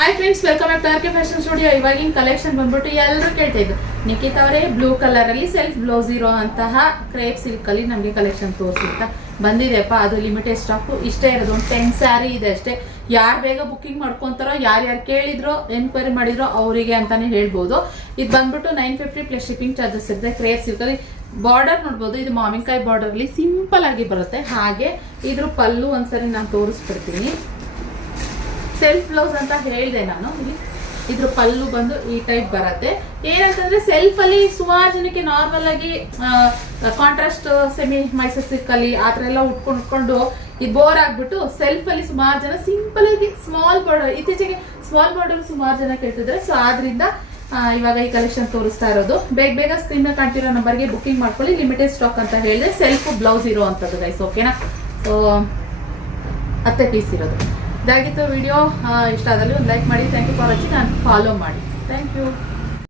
Hi friends, welcome back to R K fashion studio. ಇವಾಗಿನ collection ಬಂದ್ಬಿಟ್ಟು ಎಲ್ಲರೂ ಕೇಳ್ತಾ ಇದ್ರು, ನಿಖಿತ್ ಅವರೇ ಬ್ಲೂ ಕಲರ್ ಅಲ್ಲಿ ಸೆಲ್ಫ್ ಬ್ಲೌಸ್ ಇರೋ ಅಂತಹ ಕ್ರೇಪ್ ಸಿಲ್ಕ್ ಅಲ್ಲಿ ನಮಗೆ ಕಲೆಕ್ಷನ್ ತೋರಿಸಿತ್ತ ಬಂದಿದೆಪ್ಪ. ಅದು ಲಿಮಿಟೆಡ್ ಸ್ಟಾಕ್, ಇಷ್ಟೇ ಇರೋದು. ಒಂದು 10 ಸ್ಯಾರಿ ಇದೆ ಅಷ್ಟೇ. ಯಾರು ಬೇಗ ಬುಕ್ಕಿಂಗ್ ಮಾಡ್ಕೊಂತಾರೋ, ಯಾರ್ಯಾರು ಕೇಳಿದ್ರೋ ಎನ್ಕ್ವೈರಿ ಮಾಡಿದ್ರೋ ಅವರಿಗೆ ಅಂತಾನೆ ಹೇಳ್ಬೋದು. ಇದು ಬಂದ್ಬಿಟ್ಟು 950 ಪ್ಲಸ್ ಶಿಪ್ಪಿಂಗ್ ಚಾರ್ಜಸ್ ಇರುತ್ತೆ. ಕ್ರೇಪ್ ಸಿಲ್ಕ್ ಅಲ್ಲಿ ಬಾರ್ಡರ್ ನೋಡ್ಬೋದು, ಇದು ಮಾವಿನಕಾಯಿ ಬಾರ್ಡರ್ ಅಲ್ಲಿ ಸಿಂಪಲ್ ಆಗಿ ಬರುತ್ತೆ. ಹಾಗೆ ಇದ್ರ ಪಲ್ಲು ಒಂದ್ಸರಿ ನಾನು ತೋರಿಸ್ಬಿಡ್ತೀನಿ. ಸೆಲ್ಫ್ ಬ್ಲೌಸ್ ಅಂತ ಹೇಳಿದೆ ನಾನು. ಇಲ್ಲಿ ಇದ್ರ ಪಲ್ಲು ಬಂದು ಈ ಟೈಪ್ ಬರುತ್ತೆ. ಏನಂತಂದ್ರೆ ಸೆಲ್ಫ್ ಅಲ್ಲಿ ಸುಮಾರು ಜನಕ್ಕೆ ನಾರ್ಮಲ್ ಆಗಿ ಕಾಂಟ್ರಾಸ್ಟ್ ಸೆಮಿ ಮೈಸೂರ್ ಸಿಲ್ಕ್ ಅಲ್ಲಿ ಆತರ ಎಲ್ಲ ಉಟ್ಕೊಂಡು ಇದು ಬೋರ್ ಆಗ್ಬಿಟ್ಟು ಸೆಲ್ಫ್ ಅಲ್ಲಿ ಸುಮಾರು ಜನ ಸಿಂಪಲ್ ಆಗಿ ಸ್ಮಾಲ್ ಬಾರ್ಡರ್, ಇತ್ತೀಚೆಗೆ ಸ್ಮಾಲ್ ಬಾರ್ಡರ್ ಸುಮಾರು ಜನ ಕೇಳ್ತಿದ್ರೆ. ಸೊ ಆದ್ರಿಂದ ಇವಾಗ ಈ ಕಲೆಕ್ಷನ್ ತೋರಿಸ್ತಾ ಇರೋದು. ಬೇಗ ಸ್ಕ್ರೀನ್ ಮೇಲೆ ಕಾಣ್ತಿರೋ ನಂಬರ್ಗೆ ಬುಕಿಂಗ್ ಮಾಡ್ಕೊಳ್ಳಿ. ಲಿಮಿಟೆಡ್ ಸ್ಟಾಕ್ ಅಂತ ಹೇಳಿದ್ರೆ ಸೆಲ್ಫ್ ಬ್ಲೌಸ್ ಇರೋ ಅಂತದ್ದು ಗೈಸ್, ಓಕೆನಾ? ಸೊ 10 ಪೀಸ್ ಇರೋದು. ಇದಾಗಿತ್ತು ವಿಡಿಯೋ. ಇಷ್ಟ ಆದಲ್ಲಿ ಒಂದು ಲೈಕ್ ಮಾಡಿ. Thank you for watching. ನಾನು ಫಾಲೋ ಮಾಡಿ. Thank you.